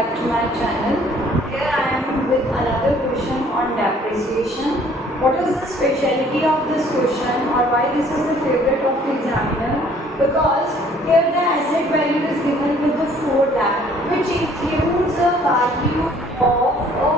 back to my channel. Here I am with another question on depreciation. What is the speciality of this question or why this is the favorite of the examiner? Because here the asset value is given with the 4 lakh, which includes the value of a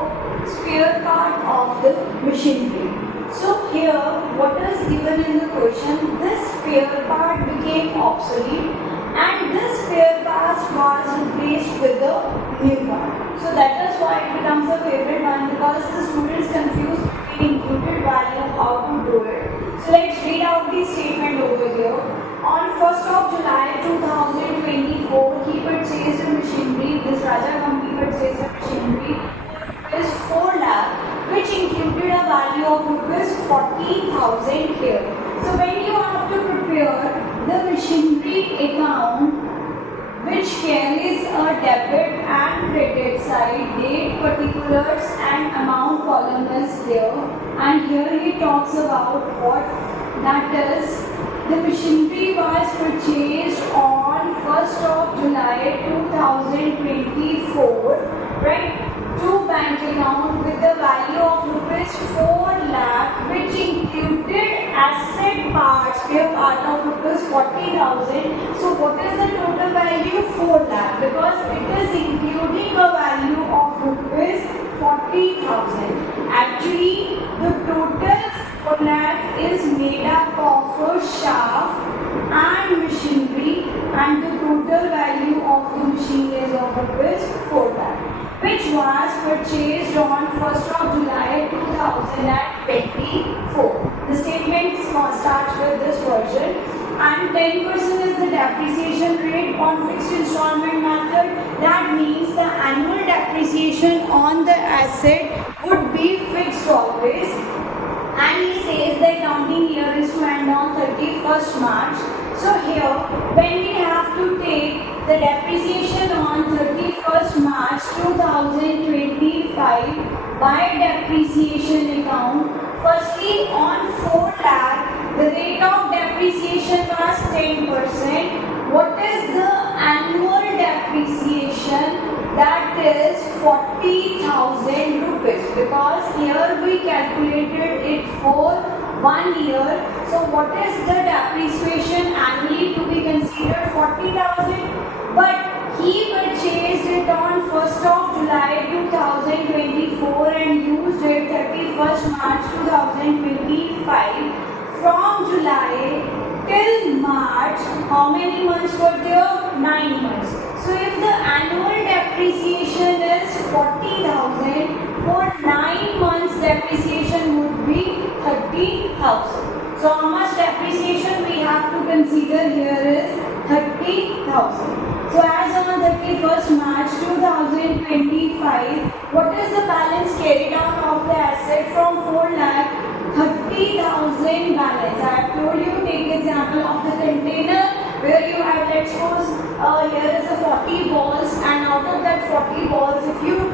spare part of the machinery. So here what is given in the question, this spare part became obsolete and this spare part was replaced with the new part. So that is why it becomes a favorite one, because the students confused between included value, how to do it. So let's read out the statement over here. On 1st of July 2024, he purchased a machinery, this Raja company purchased a machinery is 4 lakh, which included a value of rupees 40,000 here. So when you have to prepare the machinery account, which carries a debit and credit side, date, particulars and amount column is there, and here he talks about what that is. The machinery was purchased on 1st of July 2024, right? To bank account with the value of rupees 4 lakh, which included asset parts, spare part of rupees 40,000. So what is the total value? 4 lakh, because it is including a value of rupees 40,000. Actually, the total 4 lakh is made up of a shaft and machinery, and the total value of the machine is of rupees 4 lakh, which was purchased on 1st of July 2024. The statement starts with this version, and 10% is the depreciation rate on fixed installment method. That means the annual depreciation on the asset would be fixed always. And he says the accounting year is to end on 31st March. So here, when we have to take the depreciation on 31st March 2025 by depreciation account, firstly on 4 lakh, the rate of depreciation was 10%. What is the annual depreciation? That is 40,000 rupees, because here we calculated it for 1 year. So what is the depreciation annually to be considered? 40,000. But he purchased it on 1st of July 2024 and used it 31st March 2025. From July till March, how many months were there? 9 months. So if the annual depreciation is 40,000, for 9 months depreciation would be 30,000. So how much depreciation we have to consider here is 30,000. So as on 31st March 2025, what is the balance carried out of the asset from 4 lakh? 30,000 balance. I have told you, take the example of the container where you have, let's suppose here is a 40 balls, and out of that 40 balls, if you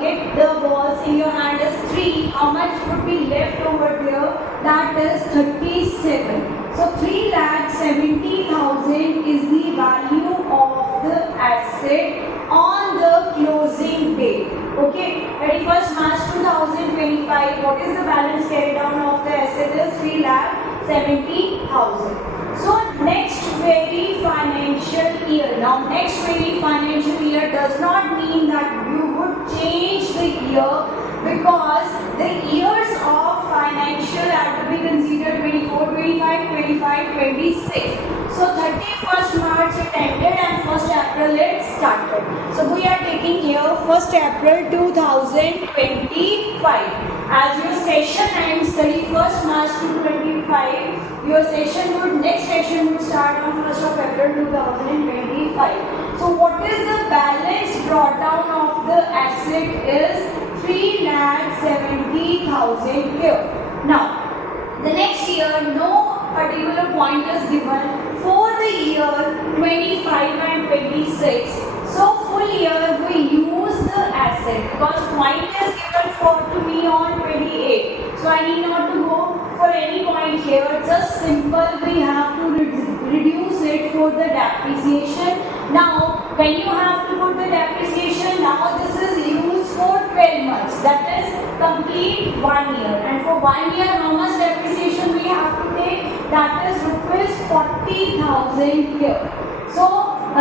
get the balls in your hand as 3, how much would be left over there? That is 37. So 3,70,000 is the value of the asset on the closing date. Okay, 31st March 2025, what is the balance carried down of the asset is 3,70,000. So next very financial year. Now next very financial year does not mean that you would change the year, because the years of financial are to be considered 24, 25, 25, 26. So 31st March it ended and 1st April it started. So we are taking here 1st April 2025. As your session ends 31st March 2025, your next session would start on 1st of April 2025. So what is the balance brought down of the asset is 3,70,000 here. Now, the next year, no particular point is given for the year 25 and 26. So full year we use the asset, because point is given to me on 28. So I need not to go for any point here. Just simple, we have to reduce it for the depreciation. Now, when you have to put the depreciation, now this is used for 12 months. That is complete 1 year. And for 1 year, how much depreciation we have to take? That is rupees 40,000 here. So,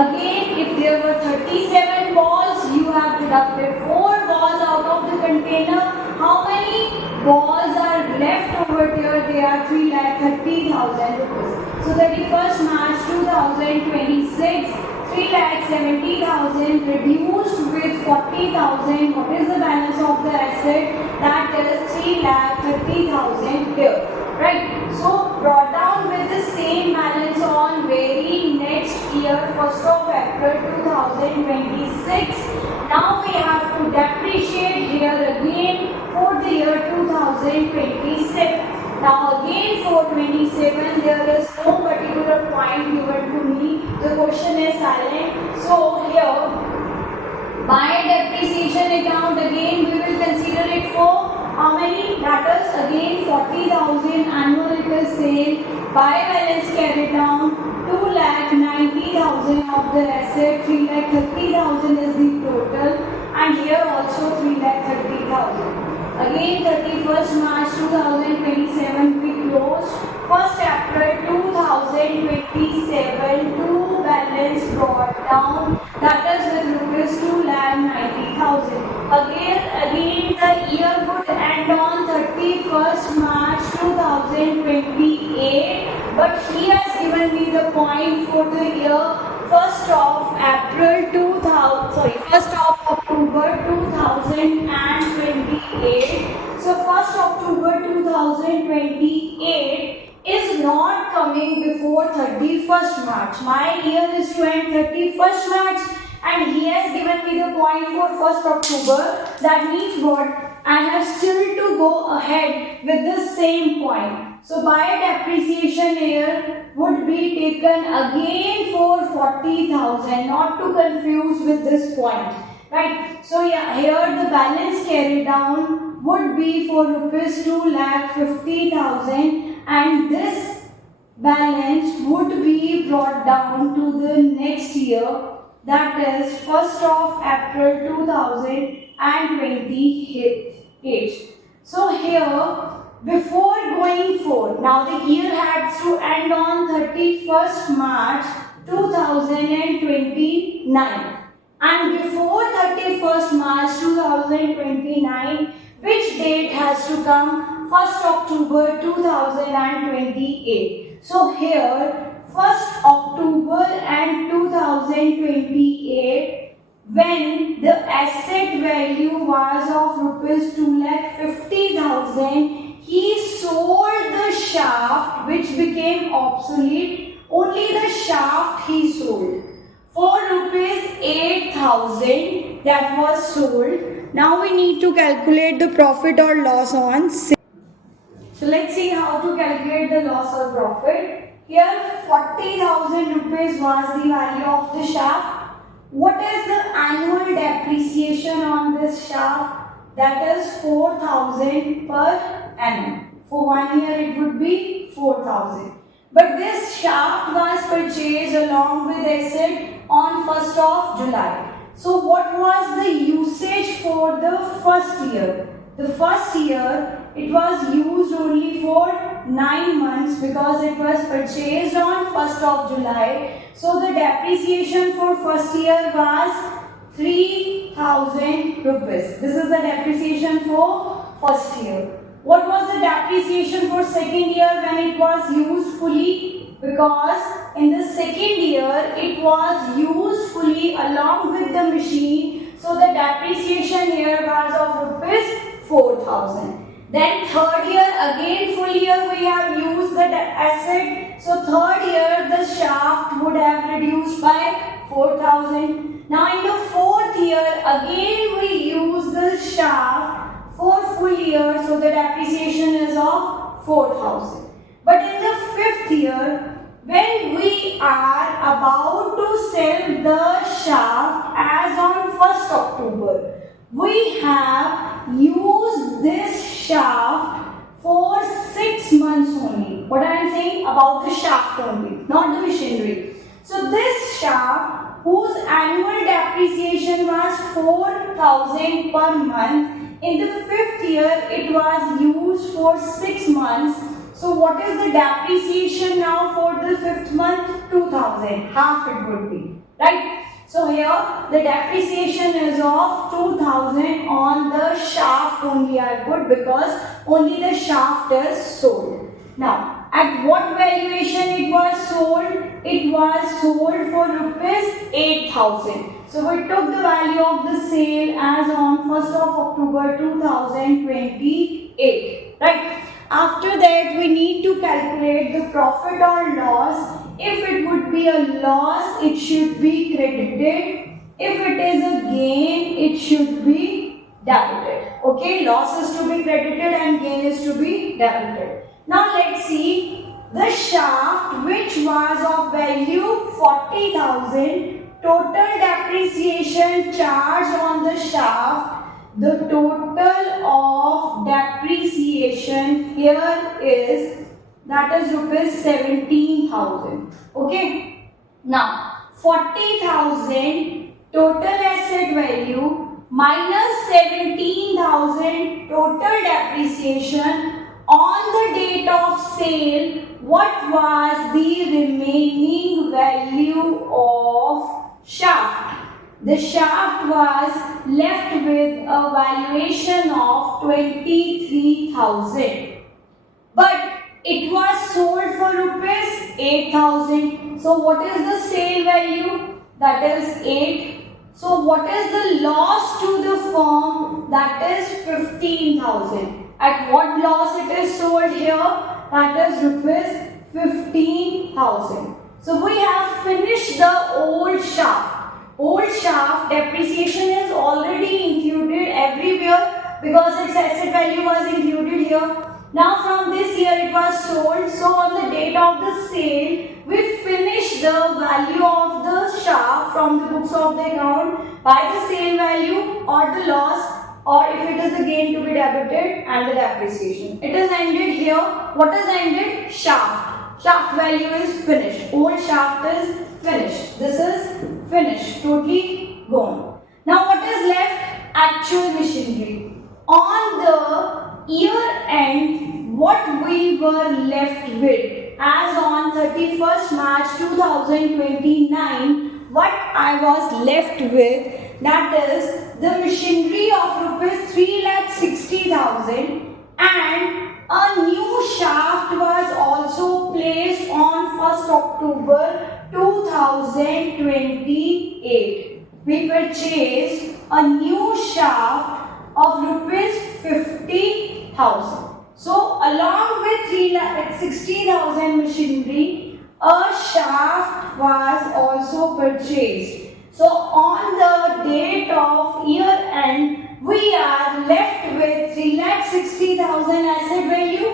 again, if there were 37 balls, you have deducted 4 balls out of the container. How many balls are left over here? They are 3,30,000 rupees. So 31st March 2026, 3,70,000 reduced with 40,000. What is the balance of the asset? That is 3,30,000 here. Right? So brought down with the same balance on very next year, 1st of April 2026. Now we have to depreciate here again for the year 2027. Now again for 27, there is no particular point given to me. The question is silent. So here, by depreciation account, again we will consider it for how many? That is again 40,000 annual it is sale. By balance carried down 2,90,000 of the asset, 3,30,000 is the total, and here also 3,30,000. Again 31st March 2027 we closed. 1st April 2027 to balance brought down, that is with rupees 2,90,000. Again the year would end on 31st March 2028, but he has given me the point for the year 1st of October 2028. So 1st October 2028 is not coming before 31st March. My year is to end 31st March and he has given me the point for 1st October. That means what? I have still to go ahead with the same point. So by depreciation here would be taken again for 40,000, not to confuse with this point. Right? So yeah, here the balance carried down would be for rupees 2,50,000, and this balance would be brought down to the next year, that is 1st of April 2028. So here, before going for, now the year has to end on 31st March 2029. And before 31st March 2029, which date has to come? 1st October 2028. So here, 1st October and 2028, when the asset value was of rupees 2,50,000, he sold the shaft which became obsolete. Only the shaft he sold. For rupees 8,000 that was sold. Now we need to calculate the profit or loss on sale. So let's see how to calculate the loss or profit. Here 40,000 rupees was the value of the shaft. What is the annual depreciation on this shaft? That is 4,000 per annum. For 1 year it would be 4,000. But this shaft was purchased along with asset on 1st of July. So what was the usage for the first year? The first year it was used only for 9 months because it was purchased on 1st of July. So the depreciation for first year was 3,000 rupees. This is the depreciation for first year. What was the depreciation for second year when it was used fully? Because in the second year it was used fully along with the machine. So the depreciation here was of rupees 4,000. Then third year, again full year we have used the asset. So third year the shaft would have reduced by 4,000. Now in the fourth year again we use the shaft for full year. So the depreciation is of 4,000. But in the fifth year, when we are about to sell the shaft as on 1st October, we have used this shaft for 6 months only. What I am saying about the shaft only, not the machinery. So this shaft, whose annual depreciation was 4,000 per month, in the 5th year it was used for 6 months. So what is the depreciation now for the 5th month? 2,000, half it would be, right? So here the depreciation is of 2,000 on the shaft only I put, because only the shaft is sold. Now at what valuation it was sold? It was sold for rupees 8,000. So we took the value of the sale as on 1st of October 2028, right? After that we need to calculate the profit or loss. If it would be a loss, it should be credited. If it is a gain, it should be debited. Okay, loss is to be credited and gain is to be debited. Now let's see the shaft, which was of value 40,000. Total depreciation charge on the shaft. The total of depreciation here is, that is rupees 17,000. Okay. Now 40,000 total asset value minus 17,000 total depreciation. On the date of sale, what was the remaining value of shaft? The shaft was left with a valuation of 23,000. But it was sold for rupees 8,000. So what is the sale value? That is 8. So what is the loss to the firm? That is 15,000. At what loss it is sold here? That is rupees 15,000. So we have finished the old shaft. Old shaft depreciation is already included everywhere because its asset value was included here. Now from this year it was sold. So on the date of the sale, we finish the value of the shaft from the books of the account by the sale value or the loss, or if it is the gain to be debited and the depreciation. It is ended here. What is ended? Shaft. Shaft value is finished. Old shaft is finished. This is finished. Totally gone. Now what is left? Actual machinery. On the year end, what we were left with as on 31st March 2029, what I was left with, that is the machinery of rupees 3,60,000, and a new shaft was also placed on 1st October 2028. We purchased a new shaft of rupees 50,000. So along with 3,60,000 machinery, a shaft was also purchased. So on the date of year end, we are left with 3,60,000 asset value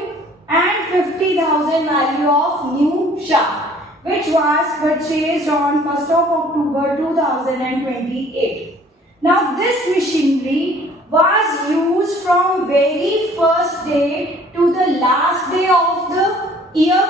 and 50,000 value of new shaft, which was purchased on 1st of October 2028. Now this machinery was used from very first day to the last day of the year.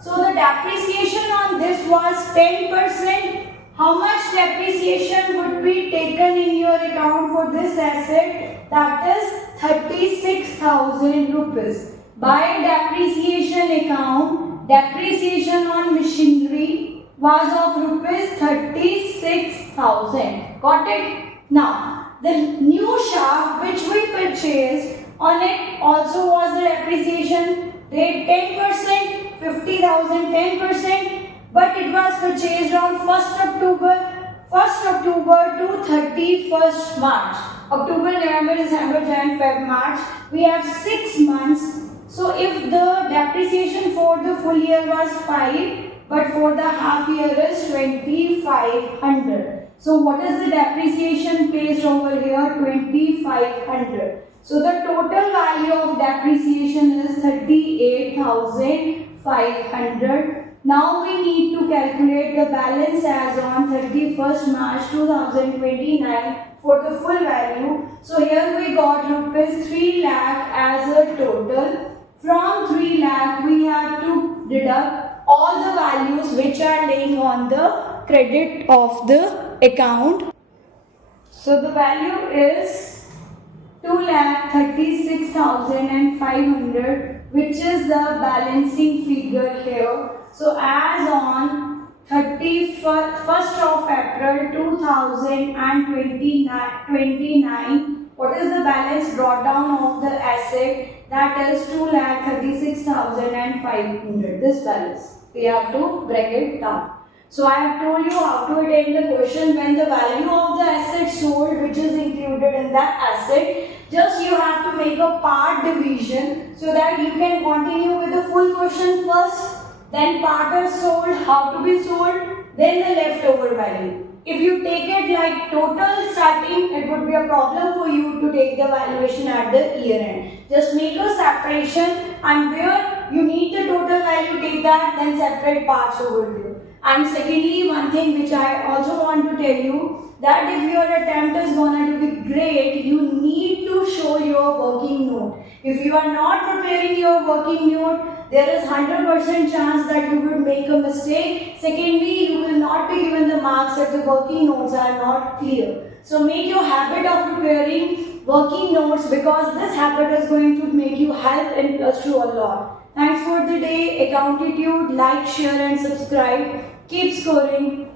So the depreciation on this was 10%. How much depreciation would be taken in your account for this asset? That is 36,000 rupees. By depreciation account, depreciation on machinery was of rupees 36,000. Got it? Now, the new shaft which we purchased, on it also was the depreciation rate 10%, 50,000 10%. But it was purchased on 1st October to 31st March. October, November, December, Jan, Feb, March. We have 6 months. So if the depreciation for the full year was 5, but for the half year is 2,500. So what is the depreciation placed over here? 2,500. So the total value of depreciation is 38,500. Now we need to calculate the balance as on 31st March 2029 for the full value. So here we got rupees 3 lakh as a total. From 3 lakh we have to deduct all the values which are laying on the credit of the account. So the value is 2,36,500, which is the balancing figure here. So as on 31st of April 2029, what is the balance brought down of the asset? That is 2,36,500. This balance we have to break it down. So I have told you how to attain the question when the value of the asset sold, which is included in that asset. Just you have to make a part division so that you can continue with the full question first. Then part is sold, how to be sold, then the leftover value. If you take it like total starting, it would be a problem for you to take the valuation at the year end. Just make a separation, and where you need the total value, take that, then separate parts over there. And secondly, one thing which I also want to tell you, that if your attempt is going to be great, you need to show your working note. If you are not preparing your working note, there is 100% chance that you will make a mistake. Secondly, you will not be given the marks if the working notes are not clear. So make your habit of preparing working notes, because this habit is going to make you help in plus 2 a lot. Thanks for the day. Accountitude, like, share and subscribe. Keep scoring.